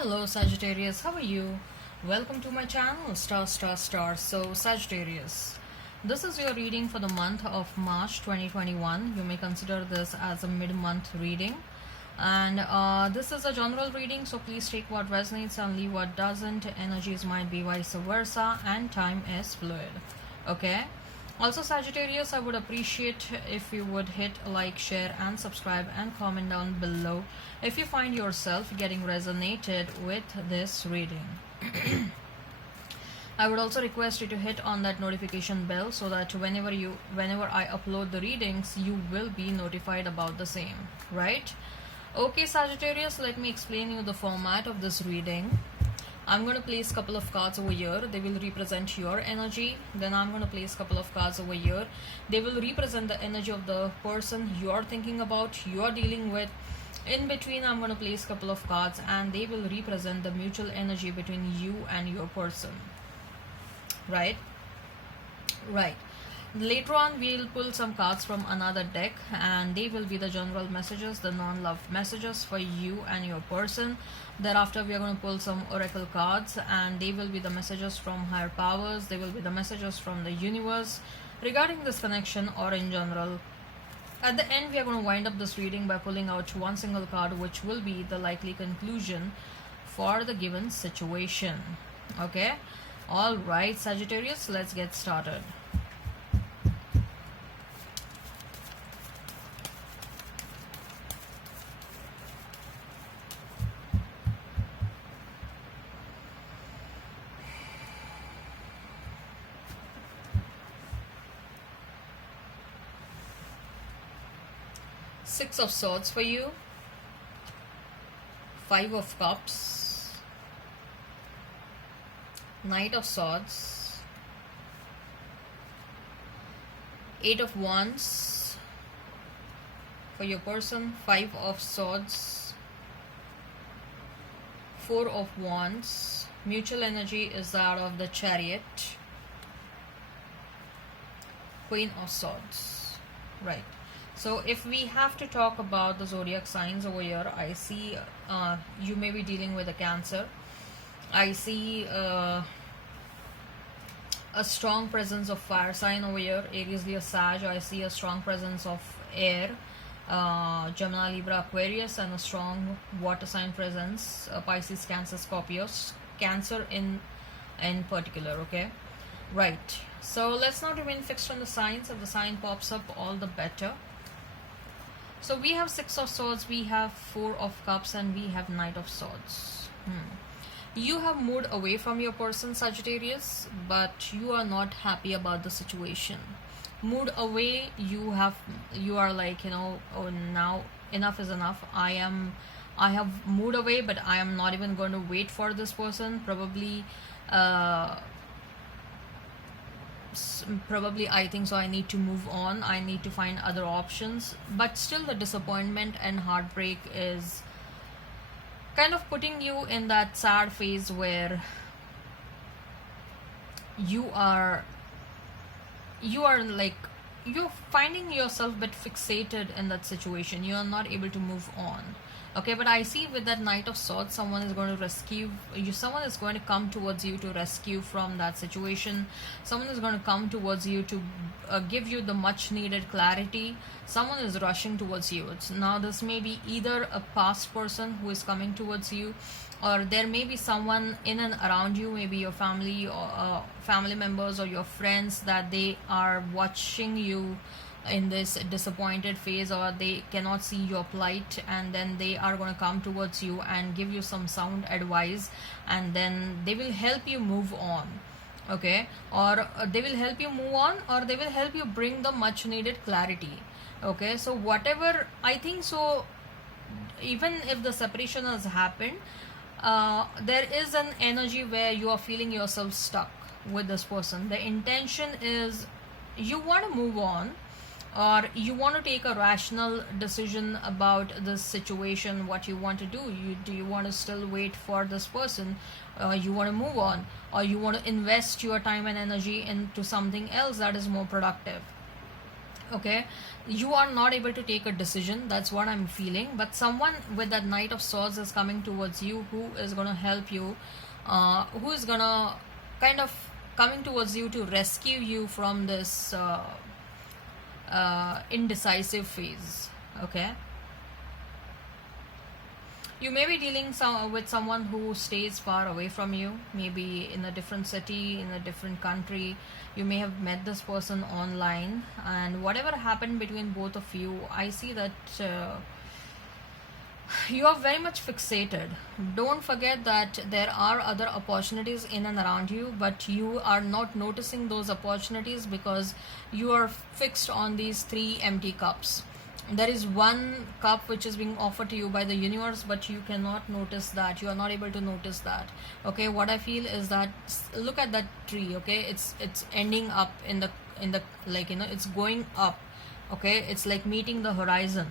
Hello Sagittarius, how are you? Welcome to my channel star. So Sagittarius, this is your reading for the month of March 2021. You may consider this as a mid-month reading, and this is a general reading, so please take what resonates and leave what doesn't. Energies might be vice versa and time is fluid. Okay, also Sagittarius, I would appreciate if you would hit like, share and subscribe and comment down below if you find yourself getting resonated with this reading. I would also request you to hit on that notification bell so that whenever I upload the readings, you will be notified about the same, right? Okay Sagittarius, let me explain you the format of this reading. I'm going to place a couple of cards over here. They will represent your energy. Then I'm going to place a couple of cards over here. They will represent the energy of the person you are thinking about, you are dealing with. In between, I'm going to place a couple of cards and they will represent the mutual energy between you and your person. Right? Right. Later on, we'll pull some cards from another deck and they will be the general messages, the non-love messages for you and your person. Thereafter, we are going to pull some oracle cards and they will be the messages from higher powers. They will be the messages from the universe regarding this connection or in general. At the end, we are going to wind up this reading by pulling out one single card, which will be the likely conclusion for the given situation. Okay? Alright, Sagittarius, let's get started. Six of Swords for you, Five of Cups, Knight of Swords, Eight of Wands for your person, Five of Swords, Four of Wands. Mutual energy is that of the Chariot, Queen of Swords. Right. So if we have to talk about the zodiac signs over here, I see you may be dealing with a Cancer. I see a strong presence of fire sign over here, Aries, Leo, Sag. I see a strong presence of air, Gemini, Libra, Aquarius, and a strong water sign presence, Pisces, Cancer, Scorpio, Cancer in particular. Okay, right. So let's not remain fixed on the signs. If the sign pops up, all the better. So we have Six of Swords, we have Four of Cups, and we have Knight of Swords. You have moved away from your person, Sagittarius, but you are not happy about the situation. Moved away, you are like, oh, now enough is enough. I have moved away, but I am not even going to wait for this person. Probably I think so. I need to move on. I need to find other options. But still, the disappointment and heartbreak is kind of putting you in that sad phase where you are like, you're finding yourself a bit fixated in that situation. You are not able to move on. Okay, but I see with that Knight of Swords, someone is going to rescue you. Someone is going to come towards you to rescue from that situation. Someone is going to come towards you to give you the much needed clarity. Someone is rushing towards you. Now this may be either a past person who is coming towards you, or there may be someone in and around you, maybe your family or family members or your friends, that they are watching you in this disappointed phase, or they cannot see your plight, and then they are going to come towards you and give you some sound advice, and then they will help you move on. Okay, or they will help you move on, or they will help you bring the much needed clarity. Okay, so whatever, I think so, even if the separation has happened, there is an energy where you are feeling yourself stuck with this person. The intention is you want to move on, or you want to take a rational decision about this situation, what you want to do. Do you want to still wait for this person, you want to move on, or you want to invest your time and energy into something else that is more productive. Okay, you are not able to take a decision, that's what I'm feeling, but someone with that Knight of Swords is coming towards you, who is going to help you, who is going to kind of coming towards you to rescue you from this indecisive phase. Okay, you may be dealing with someone who stays far away from you, maybe in a different city, in a different country. You may have met this person online, and whatever happened between both of you, I see that you are very much fixated. Don't forget that there are other opportunities in and around you, but you are not noticing those opportunities because you are fixed on these three empty cups. There is one cup which is being offered to you by the universe, but you cannot notice that, you are not able to notice that. Okay, what I feel is that, look at that tree. Okay, it's ending up in the like, it's going up. Okay, it's like meeting the horizon.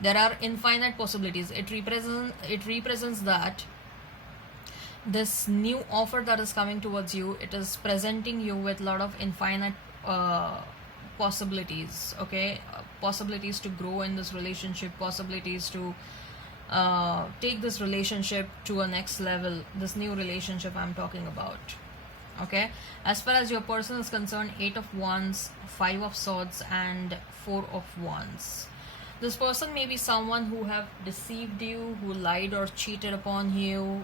There are infinite possibilities. It represents that this new offer that is coming towards you, it is presenting you with a lot of infinite possibilities. Okay, possibilities to grow in this relationship, possibilities to take this relationship to a next level, this new relationship I'm talking about. Okay, as far as your person is concerned, 8 of Wands, 5 of Swords, and 4 of Wands. This person may be someone who have deceived you, who lied or cheated upon you,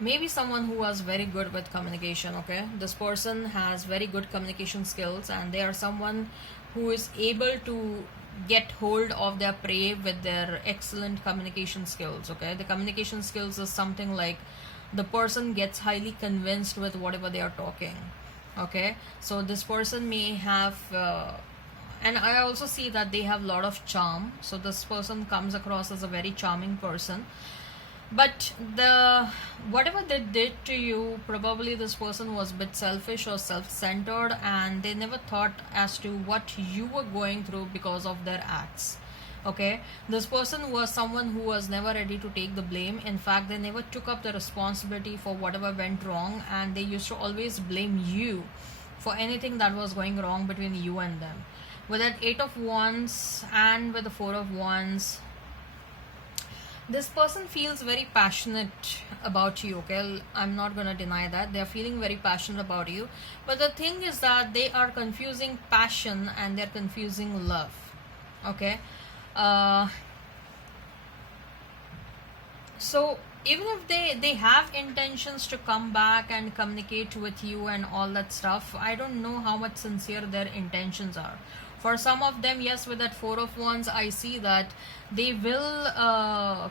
maybe someone who was very good with communication. Okay, this person has very good communication skills, and they are someone who is able to get hold of their prey with their excellent communication skills. Okay, the communication skills is something like the person gets highly convinced with whatever they are talking. Okay, so this person may have and I also see that they have a lot of charm, so this person comes across as a very charming person. But whatever they did to you, probably this person was a bit selfish or self-centered, and they never thought as to what you were going through because of their acts. Okay, this person was someone who was never ready to take the blame. In fact, they never took up the responsibility for whatever went wrong, and they used to always blame you for anything that was going wrong between you and them. With that 8 of Wands and with the 4 of Wands, this person feels very passionate about you. Okay, I'm not gonna deny that they are feeling very passionate about you, but the thing is that they are confusing passion and they're confusing love. Okay, so even if they have intentions to come back and communicate with you and all that stuff, I don't know how much sincere their intentions are. For some of them, yes, with that 4 of Wands, I see that they will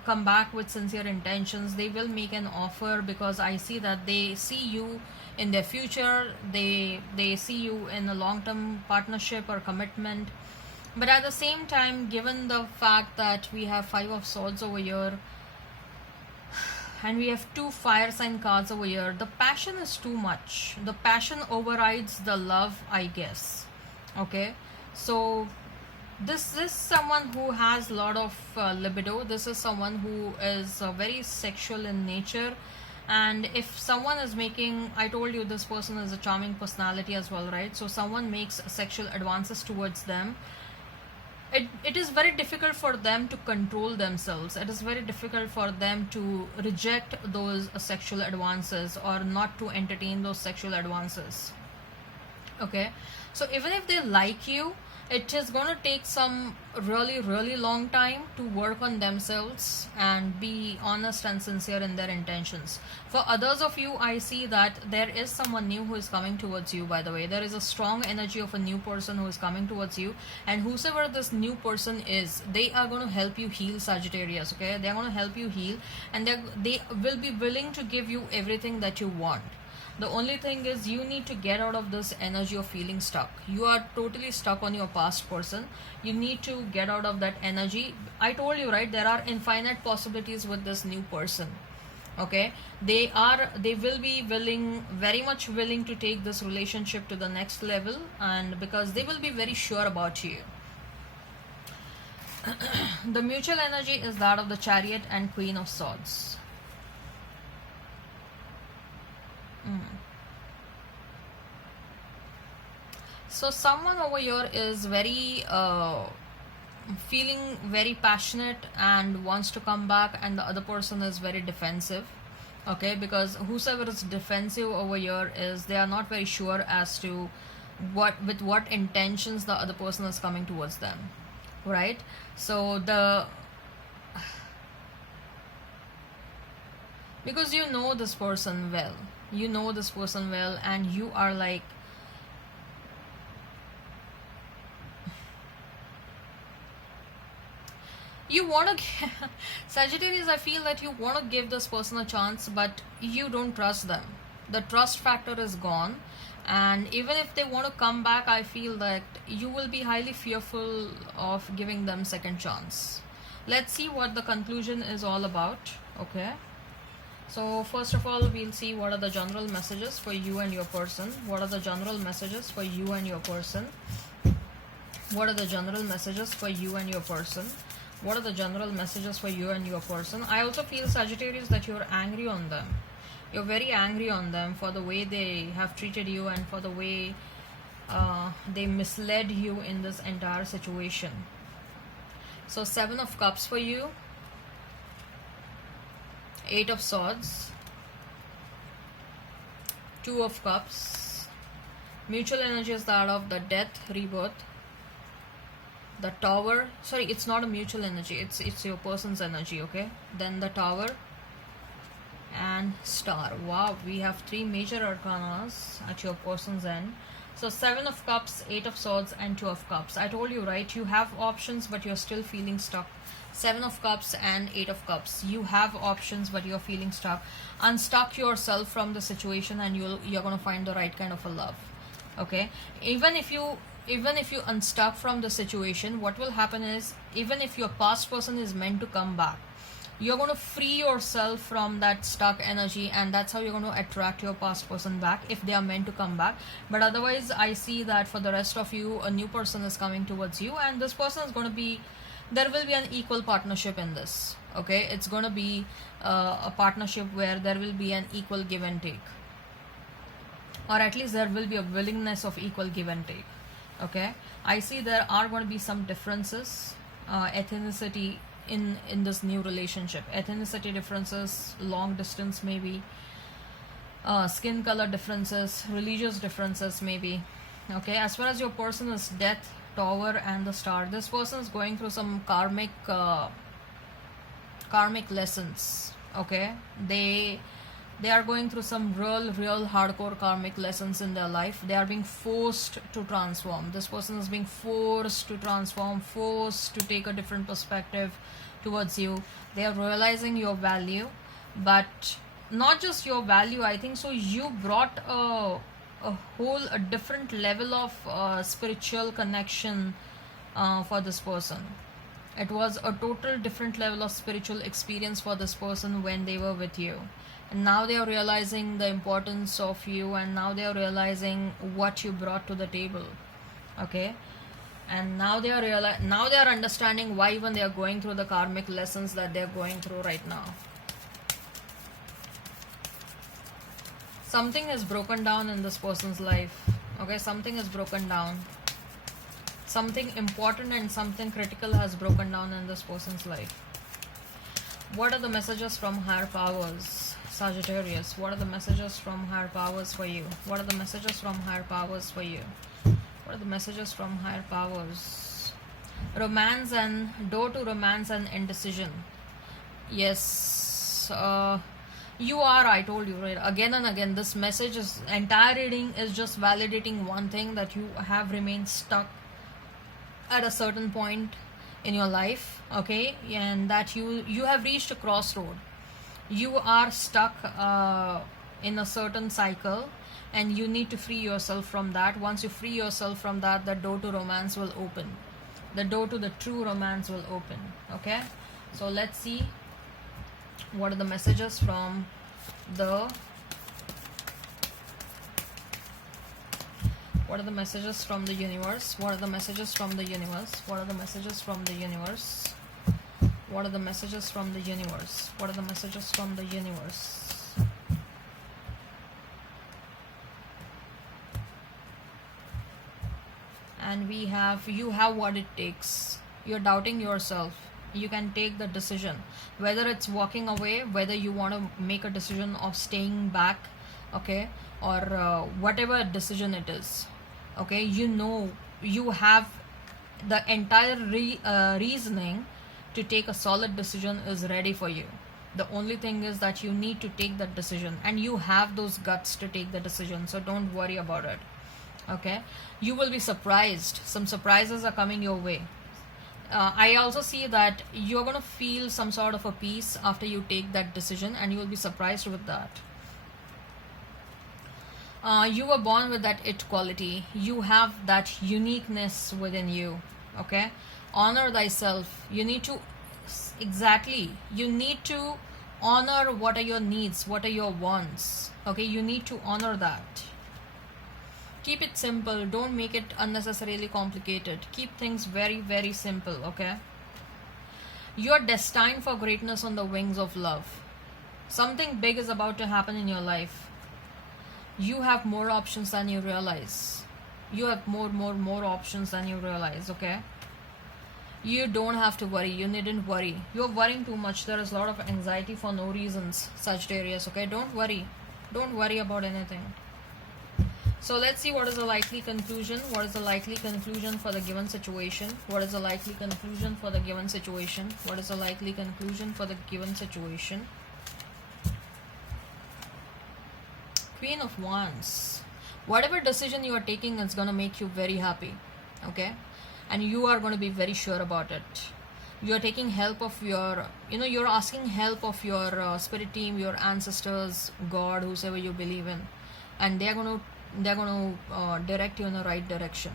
come back with sincere intentions. They will make an offer because I see that they see you in their future. They see you in a long-term partnership or commitment. But at the same time, given the fact that we have 5 of Swords over here and we have 2 fire sign cards over here, the passion is too much. The passion overrides the love, I guess. Okay, so this is someone who has a lot of libido. This is someone who is very sexual in nature. And if someone is making, I told you this person is a charming personality as well, right? So someone makes sexual advances towards them, it is very difficult for them to control themselves. It is very difficult for them to reject those sexual advances or not to entertain those sexual advances. Okay, so even if they like you, it is going to take some really long time to work on themselves and be honest and sincere in their intentions. For others of you, I see that there is someone new who is coming towards you. By the way, there is a strong energy of a new person who is coming towards you, and whosoever this new person is, they are going to help you heal, Sagittarius. Okay, they are going to help you heal, and they will be willing to give you everything that you want. The only thing is you need to get out of this energy of feeling stuck. You are totally stuck on your past person. You need to get out of that energy. I told you, right, there are infinite possibilities with this new person. Okay, they will be very much willing to take this relationship to the next level, and because they will be very sure about you. The mutual energy is that of the Chariot and Queen of Swords. So someone over here is very feeling very passionate and wants to come back, and the other person is very defensive. Okay, because whosoever is defensive over here is, they are not very sure as to what intentions the other person is coming towards them, right? So because you know this person well, and you are like, you want to Sagittarius, I feel that you want to give this person a chance, but you don't trust them. The trust factor is gone, and even if they want to come back, I feel that you will be highly fearful of giving them second chance. Let's see what the conclusion is all about. Okay, so first of all, we'll see what are the general messages for you and your person. What are the general messages for you and your person? What are the general messages for you and your person? What are the general messages for you and your person? I also feel, Sagittarius, that you're angry on them. You're very angry on them for the way they have treated you, and for the way they misled you in this entire situation. So 7 of Cups for you, 8 of Swords, 2 of Cups. Mutual energy is that of the Death, Rebirth, the Tower. Sorry, it's not a mutual energy, it's your person's energy. Okay, then the Tower and Star. Wow, we have 3 major arcanas at your person's end. So 7 of Cups, 8 of Swords, and 2 of Cups. I told you, right? You have options, but you're still feeling stuck. 7 of Cups and 8 of Cups. You have options, but you're feeling stuck. Unstuck yourself from the situation, and you're gonna find the right kind of a love. Okay, even if you unstuck from the situation, what will happen is, even if your past person is meant to come back, you're going to free yourself from that stuck energy, and that's how you're going to attract your past person back, if they are meant to come back. But otherwise, I see that for the rest of you, a new person is coming towards you, and this person is going to be, there will be an equal partnership in this. Okay, it's going to be a partnership where there will be an equal give and take, or at least there will be a willingness of equal give and take. Okay, I see there are going to be some differences, ethnicity in this new relationship, ethnicity differences, long distance maybe, skin color differences, religious differences maybe. Okay, as far as your person is Death, Tower, and the Star, this person is going through some karmic lessons. Okay, they are going through some real hardcore karmic lessons in their life. They are being forced to transform. This person is being forced to transform, forced to take a different perspective towards you. They are realizing your value, but not just your value, I think so. You brought a different level of spiritual connection for this person. It was a total different level of spiritual experience for this person when they were with you. And now they are realizing the importance of you, and now they are realizing what you brought to the table. Okay, and now they are understanding why even they are going through the karmic lessons that they are going through right now. Something is broken down in this person's life. Okay, something is broken down. Something important and something critical has broken down in this person's life. What are the messages from higher powers? Sagittarius, what are the messages from higher powers for you? What are the messages from higher powers for you? What are the messages from higher powers? Romance and door to romance and indecision. Yes, you are, I told you, right? Again and again, this message is, entire reading is just validating one thing, that you have remained stuck at a certain point in your life. Okay, and that you have reached a crossroad. You are stuck in a certain cycle, and you need to free yourself from that. Once you free yourself from that, the door to romance will open. The door to the true romance will open. Okay, so let's see what are the messages from the what are the messages from the universe? What are the messages from the universe? What are the messages from the universe? What are the messages from the universe? What are the messages from the universe? and we have, you have what it takes. You're doubting yourself. You can take the decision, whether it's walking away, whether you want to make a decision of staying back, okay, or whatever decision it is, okay. You know, you have the entire reasoning to take a solid decision is ready for you. The only thing is that you need to take that decision, and you have those guts to take the decision, so don't worry about it, okay. You will be surprised. Some surprises are coming your way. I also see that you're going to feel some sort of a peace after you take that decision, and you will be surprised with that. You were born with that it quality. You have that uniqueness within you, okay. Honor thyself. You need to, exactly, you need to honor what are your needs, what are your wants, okay. You need to honor that. Keep it simple. Don't make it unnecessarily complicated. Keep things very, very simple, okay. You're destined for greatness on the wings of love. Something big is about to happen in your life. You have more options than you realize. You have more options than you realize, okay. You don't have to worry. You needn't worry. You're worrying too much. There is a lot of anxiety for no reasons, Sagittarius, okay. Don't worry. Don't worry about anything. So let's see what is the likely conclusion. What is the likely conclusion for the given situation? What is the likely conclusion for the given situation? What is the likely conclusion for the given situation? Queen of Wands. Whatever decision you are taking is going to make you very happy, okay. And you are going to be very sure about it. You are taking help of your, you're asking help of your spirit team, your ancestors, God, whosoever you believe in, and they're going to direct you in the right direction.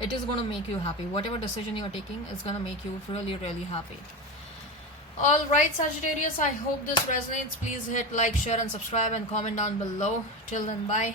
It is going to make you happy. Whatever decision you're taking is going to make you really, really happy. Alright, Sagittarius, I hope this resonates. Please hit like, share and subscribe and comment down below. Till then, bye.